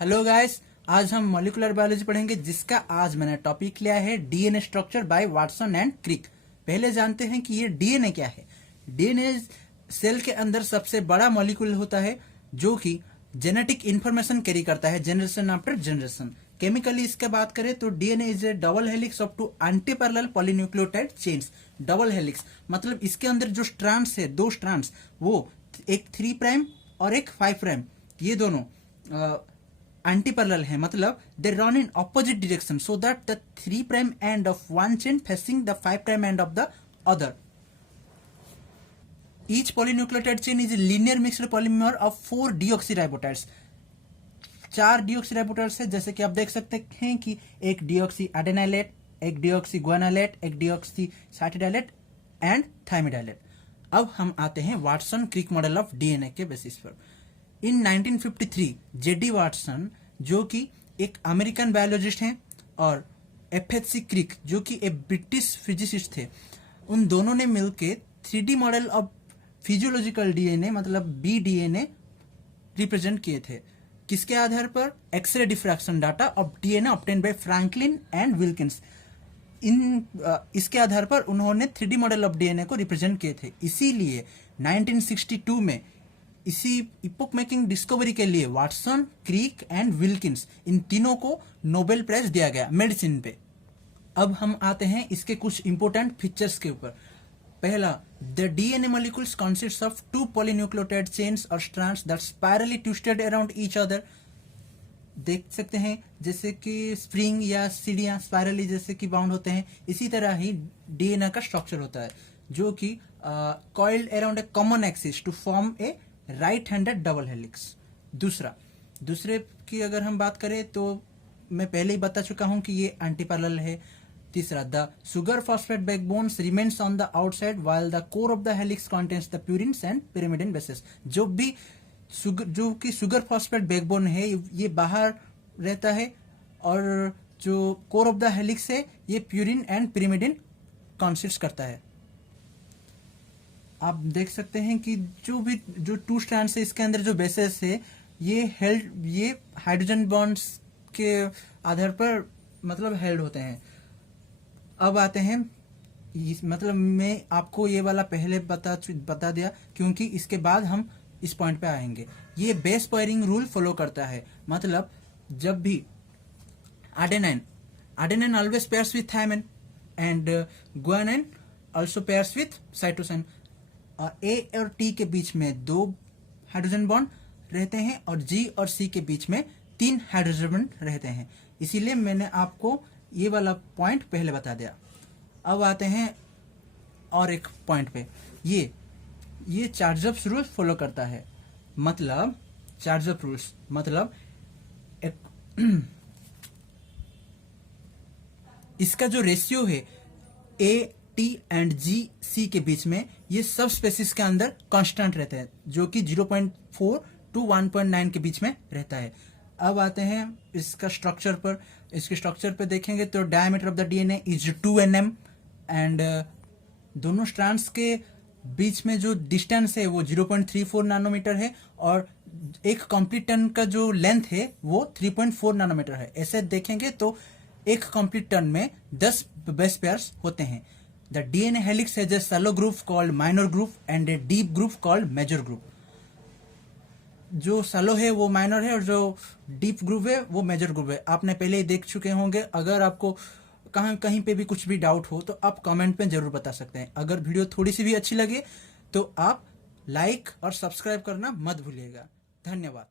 Hello guys, आज हम molecular biology पढ़ेंगे जिसका आज मैंने टॉपिक लिया है DNA structure by Watson and Crick. पहले जानते हैं कि ये डीएनए क्या है। डीएनए सेल के अंदर सबसे बड़ा मॉलिक्यूल होता है जो कि जेनेटिक इंफॉर्मेशन कैरी करता है जनरेशन आफ्टर जनरेशन। केमिकली इसके बात करें तो DNA is a double helix of two antiparallel polynucleotide chains. Double helix मतलब इसके अंदर जो स्ट्रैंड्स है, दो स्ट्रैंड्स, वो एक 3 प्राइम और एक 5 प्राइम, ये दोनों एंटी पैरेलल है, मतलब they run in opposite direction so that the 3 prime end of one chain facing the 5 prime end of the other. Each polynucleotide chain is a linear mixed polymer of 4 डीऑक्सीराइबोटाइड्स। 4 डीऑक्सीराइबोटाइड्स है, जैसे कि आप देख सकते हैं कि एक डीऑक्सी एडेनाइलेट, एक डीऑक्सी ग्वानाइलेट, एक डीऑक्सी साइटिडाइलेट एंड थाइमिडाइलेट। अब हम आते हैं Watson Crick model of DNA के बेसिस पर। इन 1953 जेडी वाटसन, जो कि एक अमेरिकन बायोलॉजिस्ट हैं, और एफएचसी क्रिक, जो कि एक ब्रिटिश फिजिसिस्ट थे, उन दोनों ने मिलकर 3D model of physiological DNA मतलब बीडीएनए रिप्रेजेंट किए थे। किसके आधार पर? X ray diffraction data of DNA obtained by Franklin and Wilkins. इसके आधार पर उन्होंने 3D मॉडल ऑफ डीएनए को रिप्रेजेंट किए थे। इसीलिए 1962 में इसी इपोक मेकिंग डिस्कवरी के लिए वाटसन, क्रिक एंड विल्किंस, इन तीनों को नोबेल प्राइज दिया गया मेडिसिन पे। अब हम आते हैं इसके कुछ इंपोर्टेंट फीचर्स के ऊपर। पहला, the DNA molecules consist of 2 polynucleotide chains और strands that spirally twisted around each other. देख सकते हैं जैसे कि स्प्रिंग या सीढ़ियां स्पाइरली जैसे कि बाउंड होते हैं, इसी तरह ही डीएनए का स्ट्रक्चर होता है, जो कि coiled around a common axis to form a right handed double helix. दूसरे की अगर हम बात करें तो मैं पहले ही बता चुका हूं कि ये एंटी पैरेलल है। तीसरा, the sugar phosphate backbones remains on the outside while the core of the helix contains the purines and pyrimidine bases. जो कि सुगर फॉस्फेट बैकबोन है, ये बाहर रहता है, और जो कोर ऑफ द हेलिक्स है ये प्यूरिन एंड पिरिमिडिन कंसिस्ट करता है। आप देख सकते हैं कि जो 2 स्ट्रैंड्स है इसके अंदर जो बेसेस है ये हाइड्रोजन बॉन्ड्स के आधार पर मतलब हेल्ड होते हैं। अब आते हैं मतलब मैं आपको ये वाला पहले बता दिया क्योंकि इसके बाद हम इस पॉइंट पे आएंगे। ये बेस पेयरिंग रूल फॉलो करता है, मतलब जब भी adenine always pairs with thymine and guanine also pairs with cytosine। और A और T के बीच में 2 हाइड्रोजन बॉन्ड रहते हैं और G और C के बीच में 3 हाइड्रोजन बॉन्ड रहते हैं। इसीलिए मैंने आपको ये वाला पॉइंट पहले बता दिया। अब आते हैं और एक पॉइंट पे। ये चार्जअप रूल फॉलो करता है, मतलब चार्जअप रूल्स मतलब इसका जो रेशियो है A, T and G, C के बीच में, ये सब स्पेसिस के अंदर कांस्टेंट रहते हैं, जो कि 0.4 to 1.9 के बीच में रहता है। अब आते हैं इसका स्ट्रक्चर पर। इसके स्ट्रक्चर पर देखेंगे तो diameter of the DNA is 2 nm and दोनों स्ट्रैंड्स के बीच में जो डिस्टेंस है वो 0.34 नैनोमीटर है, और एक कंप्लीट टर्न का जो लेंथ है वो 3.4 नैनोमीटर है। ऐसे देखेंगे तो एक कंप्लीट टर्न में 10 बेस पेयर्स होते हैं। The DNA helix has a shallow groove called minor groove and a deep groove called major groove. जो शैलो है वो माइनर है और जो डीप ग्रूव है वो मेजर ग्रूव है। आपने पहले ही देख चुके होंगे। अगर आपको कहीं पे भी कुछ भी डाउट हो तो आप कमेंट में जरूर बता सकते हैं। अगर वीडियो थोड़ी सी भी अच्छी लगे तो आप लाइक और सब्सक्राइब करना मत भूलिएगा। धन्यवाद।